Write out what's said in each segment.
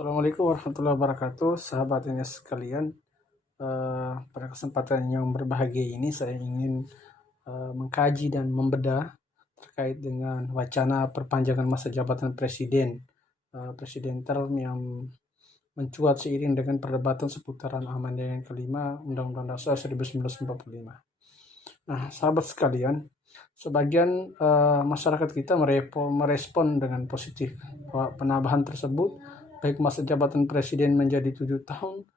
Assalamualaikum warahmatullahi wabarakatuh, sahabat ini sekalian. Pada kesempatan yang berbahagia ini, saya ingin mengkaji dan membedah terkait dengan wacana perpanjangan masa jabatan presiden term yang mencuat seiring dengan perdebatan seputaran amandemen kelima Undang-Undang Dasar 1945. Nah, sahabat sekalian, sebagian masyarakat kita merespon dengan positif bahwa penambahan tersebut, baik masa jabatan presiden menjadi 7 tahun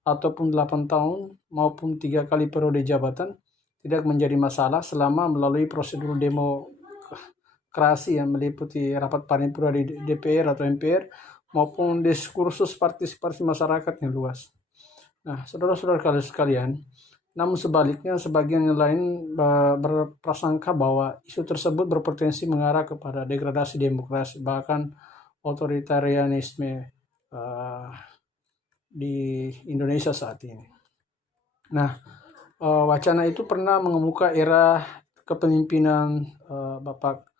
ataupun 8 tahun maupun 3 kali periode jabatan, tidak menjadi masalah selama melalui prosedur demokrasi yang meliputi rapat paripurna di DPR atau MPR maupun diskursus partisipasi masyarakat yang luas. Nah, saudara-saudara sekalian, namun sebaliknya sebagian yang lain berprasangka bahwa isu tersebut berpotensi mengarah kepada degradasi demokrasi, bahkan otoritarianisme di Indonesia saat ini. Nah, wacana itu pernah mengemuka era kepemimpinan Bapak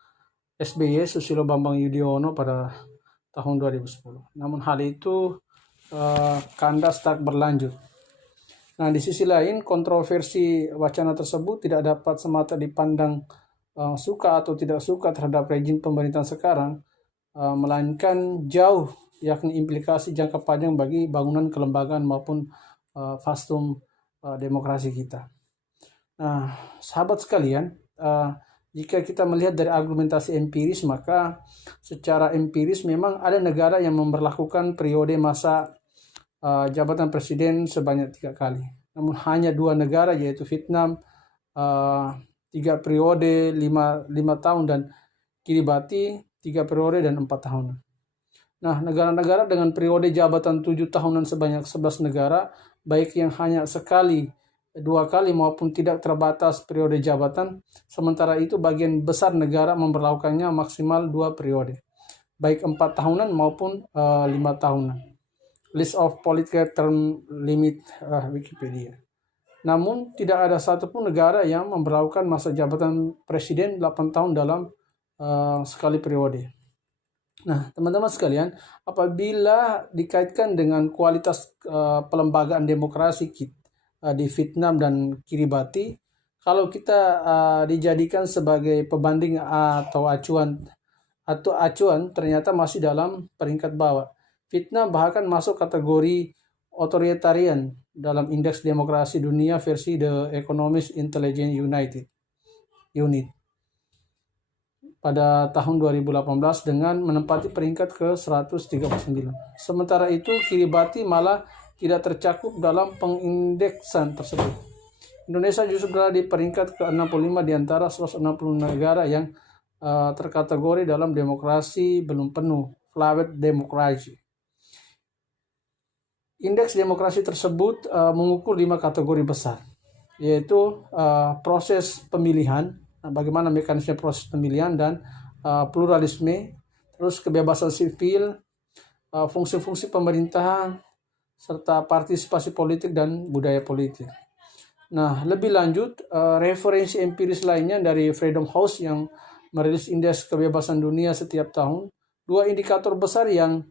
SBY Susilo Bambang Yudhoyono pada tahun 2010. Namun hal itu kandas tak berlanjut. Nah, di sisi lain, kontroversi wacana tersebut tidak dapat semata dipandang suka atau tidak suka terhadap rejim pemerintahan sekarang, melainkan jauh, yakni implikasi jangka panjang bagi bangunan kelembagaan maupun fastum demokrasi kita. Nah, sahabat sekalian, jika kita melihat dari argumentasi empiris, maka secara empiris memang ada negara yang memberlakukan periode masa jabatan presiden sebanyak 3 kali. Namun hanya 2 negara, yaitu Vietnam 3 periode 5 tahun dan Kiribati 3 periode dan 4 tahun. Nah, negara-negara dengan periode jabatan 7 tahunan sebanyak 11 negara, baik yang hanya sekali, 2 kali maupun tidak terbatas periode jabatan. Sementara itu bagian besar negara memberlakukannya maksimal 2 periode, baik 4 tahunan maupun 5 tahunan. List of political term limit Wikipedia. Namun tidak ada satupun negara yang memberlakukan masa jabatan presiden 8 tahun dalam sekali periode. Nah, teman-teman sekalian, apabila dikaitkan dengan kualitas pelembagaan demokrasi di Vietnam dan Kiribati, kalau kita dijadikan sebagai pembanding atau acuan ternyata masih dalam peringkat bawah. Vietnam bahkan masuk kategori otoritarian dalam Indeks Demokrasi Dunia versi The Economist Intelligence Unit pada tahun 2018 dengan menempati peringkat ke-139. Sementara itu, Kiribati malah tidak tercakup dalam pengindeksan tersebut. Indonesia justru berada di peringkat ke-65 di antara 160 negara yang terkategori dalam demokrasi belum penuh, flavor democracy. Indeks demokrasi tersebut mengukur 5 kategori besar, yaitu proses pemilihan, bagaimana mekanisme proses pemilihan dan pluralisme, terus kebebasan sipil, fungsi-fungsi pemerintahan, serta partisipasi politik dan budaya politik. Nah, lebih lanjut, referensi empiris lainnya dari Freedom House yang merilis indeks kebebasan dunia setiap tahun. 2 indikator besar yang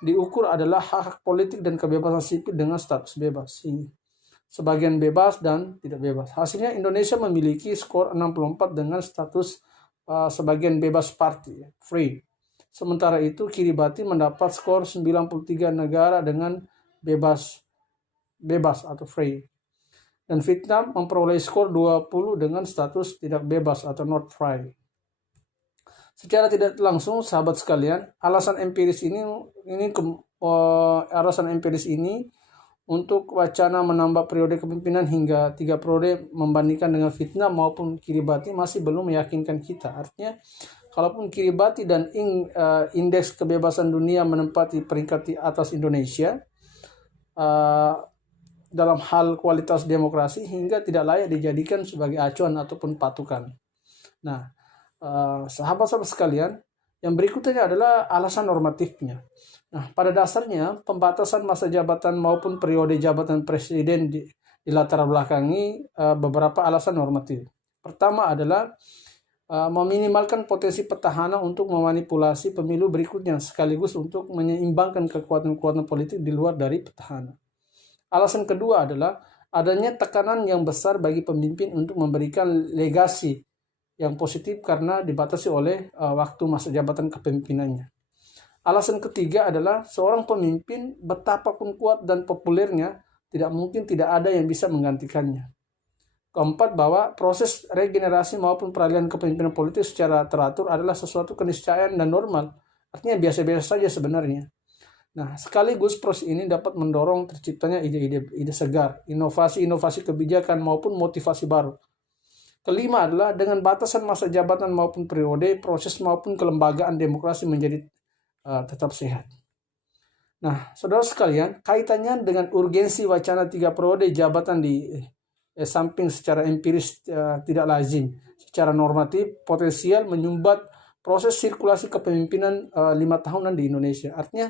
diukur adalah hak politik dan kebebasan sipil dengan status bebas. Sebagian bebas dan tidak bebas. Hasilnya Indonesia memiliki skor 64 dengan status sebagian bebas party, free. Sementara itu Kiribati mendapat skor 93 negara dengan bebas atau free. Dan Vietnam memperoleh skor 20 dengan status tidak bebas atau not free. Secara tidak langsung, sahabat sekalian, alasan empiris ini untuk wacana menambah periode kepemimpinan hingga 3 periode membandingkan dengan Vietnam maupun Kiribati masih belum meyakinkan kita. Artinya, kalaupun Kiribati dan indeks kebebasan dunia menempati peringkat di atas Indonesia dalam hal kualitas demokrasi hingga tidak layak dijadikan sebagai acuan ataupun patokan. Nah, sahabat-sahabat sekalian, yang berikutnya adalah alasan normatifnya. Nah, pada dasarnya pembatasan masa jabatan maupun periode jabatan presiden di latar belakangi beberapa alasan normatif. Pertama adalah meminimalkan potensi petahana untuk memanipulasi pemilu berikutnya, sekaligus untuk menyeimbangkan kekuatan-kekuatan politik di luar dari petahana. Alasan kedua adalah adanya tekanan yang besar bagi pemimpin untuk memberikan legasi yang positif karena dibatasi oleh waktu masa jabatan kepemimpinannya. Alasan ketiga adalah seorang pemimpin betapapun kuat dan populernya, tidak mungkin tidak ada yang bisa menggantikannya. Keempat, bahwa proses regenerasi maupun peralihan kepemimpinan politik secara teratur adalah sesuatu keniscayaan dan normal. Artinya biasa-biasa saja sebenarnya. Nah, sekaligus proses ini dapat mendorong terciptanya ide-ide segar, inovasi-inovasi kebijakan maupun motivasi baru. Kelima adalah dengan batasan masa jabatan maupun periode, proses maupun kelembagaan demokrasi menjadi tetap sehat. Nah, saudara sekalian, kaitannya dengan urgensi wacana 3 periode jabatan di samping secara empiris tidak lazim, secara normatif potensial menyumbat proses sirkulasi kepemimpinan 5 tahunan di Indonesia. Artinya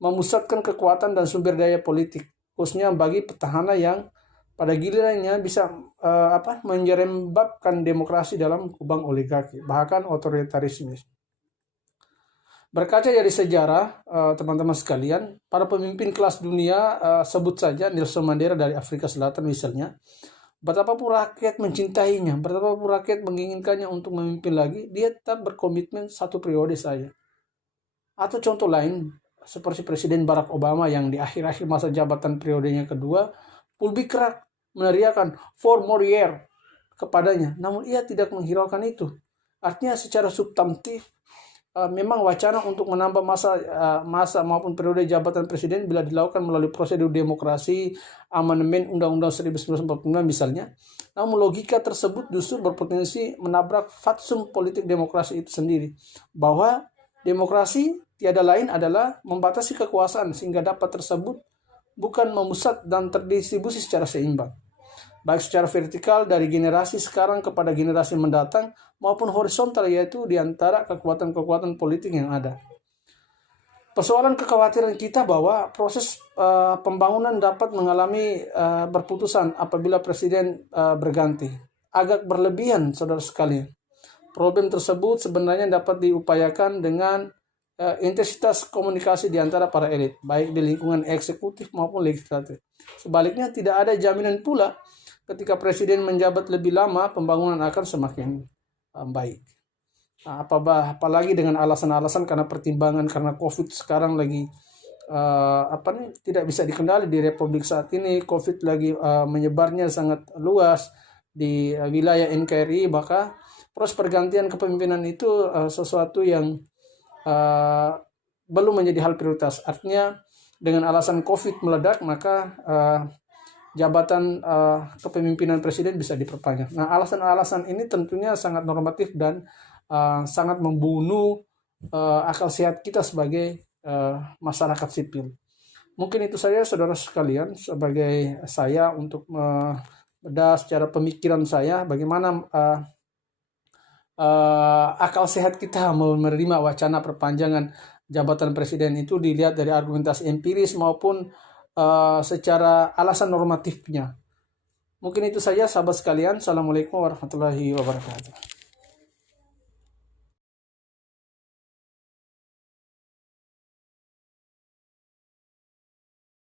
memusatkan kekuatan dan sumber daya politik, khususnya bagi petahana yang pada gilirannya bisa menyerembabkan demokrasi dalam kubang oligarki, bahkan otoritarisme. Berkaca dari sejarah, teman-teman sekalian, para pemimpin kelas dunia, sebut saja Nelson Mandela dari Afrika Selatan misalnya, betapapun rakyat mencintainya, betapapun rakyat menginginkannya untuk memimpin lagi, dia tetap berkomitmen 1 periode saja. Atau contoh lain, seperti Presiden Barack Obama yang di akhir-akhir masa jabatan periodenya kedua, publik kerak meneriakan 4 more year kepadanya, namun ia tidak menghiraukan itu. Artinya secara substantif, memang wacana untuk menambah masa maupun periode jabatan presiden bila dilakukan melalui prosedur demokrasi, amandemen Undang-Undang 1945 misalnya. Namun logika tersebut justru berpotensi menabrak fatsum politik demokrasi itu sendiri, bahwa demokrasi tiada lain adalah membatasi kekuasaan sehingga dapat tersebut bukan memusat dan terdistribusi secara seimbang, baik secara vertikal dari generasi sekarang kepada generasi mendatang maupun horizontal, yaitu di antara kekuatan-kekuatan politik yang ada. Persoalan kekhawatiran kita bahwa proses pembangunan dapat mengalami berputusan apabila presiden berganti agak berlebihan, saudara sekalian. Problem tersebut sebenarnya dapat diupayakan dengan intensitas komunikasi di antara para elit, baik di lingkungan eksekutif maupun legislatif. Sebaliknya, tidak ada jaminan pula ketika presiden menjabat lebih lama, pembangunan akan semakin baik. Apalagi dengan alasan-alasan karena pertimbangan karena COVID sekarang lagi tidak bisa dikendali di Republik saat ini. COVID lagi menyebarnya sangat luas di wilayah NKRI, maka proses pergantian kepemimpinan itu sesuatu yang belum menjadi hal prioritas. Artinya dengan alasan COVID meledak, maka jabatan kepemimpinan presiden bisa diperpanjang. Nah, alasan-alasan ini tentunya sangat normatif dan sangat membunuh akal sehat kita sebagai masyarakat sipil. Mungkin itu saja, saudara sekalian, sebagai saya untuk bedah secara pemikiran saya bagaimana akal sehat kita menerima wacana perpanjangan jabatan presiden itu dilihat dari argumentasi empiris maupun secara alasan normatifnya. Mungkin itu saja, sahabat sekalian. Assalamualaikum warahmatullahi wabarakatuh.